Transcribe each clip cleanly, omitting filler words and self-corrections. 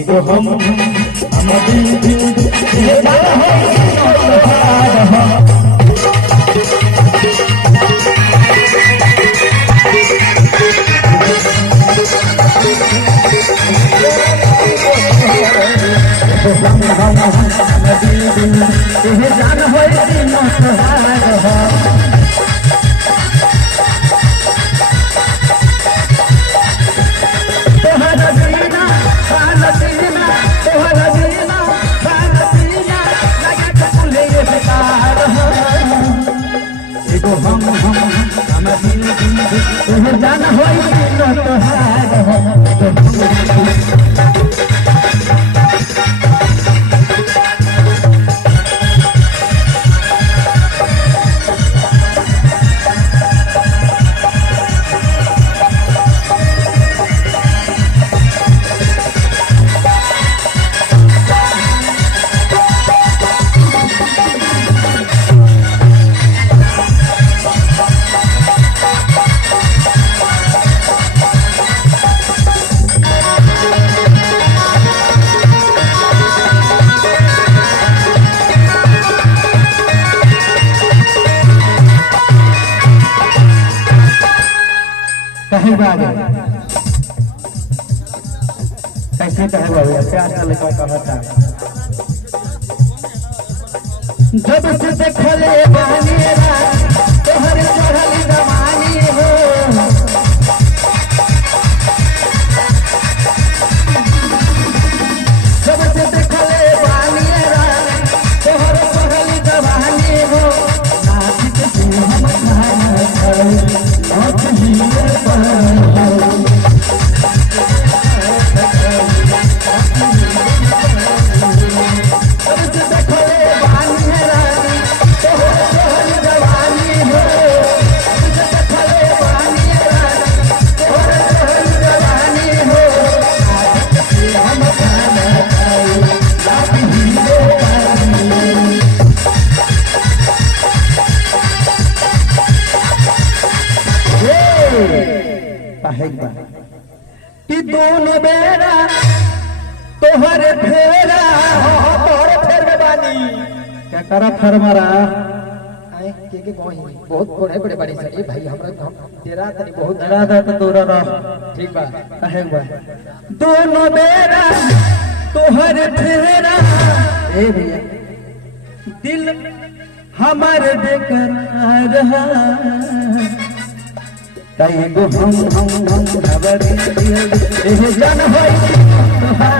एगो हम जान हो जान हो कहीं बात कैसे कहे बाबू प्यार से लेकर कहता जब से देखले बानिया तोहर चढ़ल जवानी हो जब से देखले बानिया तोहर चढ़ल जवानी हो नाच के हम कि दोनों बेरा तोहर फेरा तोहर फेर में बानी क्या करा फरमारा के बहुत बड़े बड़े बड़ी सर भाई हमरा हम तेरा तनी बहुत डरा दा तो तोरा रह ठीक बा कहे बा दोनों बेरा तोहर फेरा ए भैया दिल हमार बेकरार रहा एगो हम खबरी जान हो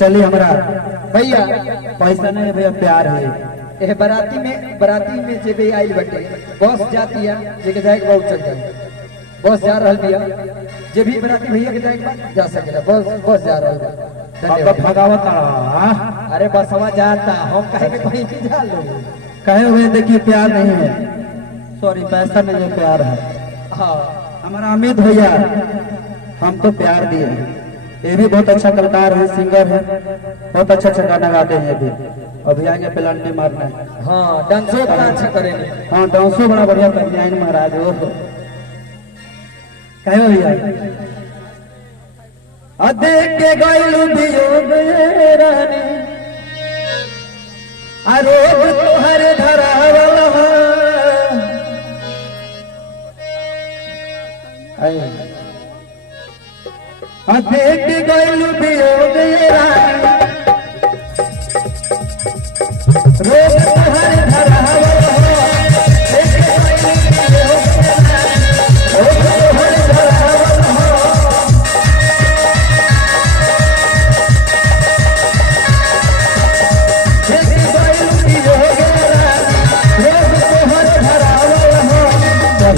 चलिए हमारा भैया पैसा नहीं भैया प्यार है ए बराती में जे भी आइल बटे बस जाती है जे के जाए बहुत चल जाए बस जा रहल बिया जे भी बराती भैया के जाए जा सकेला बस जा रहल बा धन्यवाद भगावत अरे बसवा जाता हम कहे के कहीं की जा लो कहे हुए देखिए प्यार नहीं है सॉरी पैसा नहीं है प्यार है हां हमारा अमित भैया हम तो प्यार दिए ये भी बहुत अच्छा कलाकार है सिंगर है बहुत अच्छा गाना गाते हैं अभी अभी आगे पेलंटी मारना है हाँ डांसो बड़ा अच्छा करेंगे हाँ डांसो बड़ा बढ़िया कर दिया महाराज वो कहे भैया देख के गइलू वियोग रहने रोग तोहर धरावल देख के गइलू वियोग रोग तोहर धरावल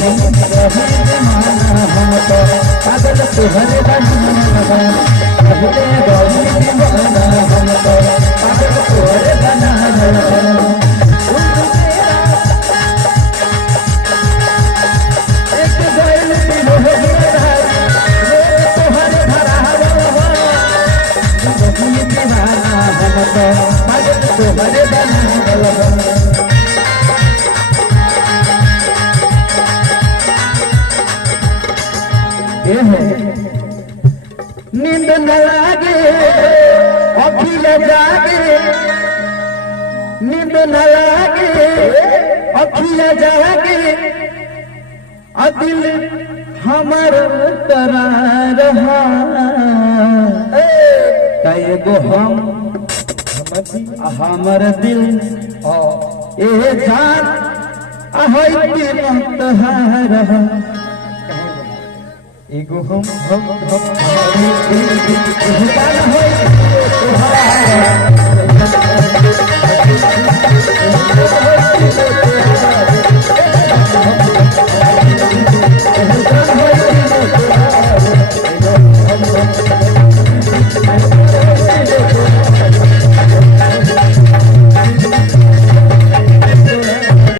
रही दीवाना हम तो पागल तुहरे बनाना पहले रही दीवाना हम तो पागल तुहरे बनाना एक गैल दिल हो गया तुहरे धरावा रही दीवाना हम तो पागल तुहरे बनाना नींद न लागे अखिल जागे नींद न लागे अखिल जागे दिल हमर करार एगो हमर दिल ए जान तहार एगो हम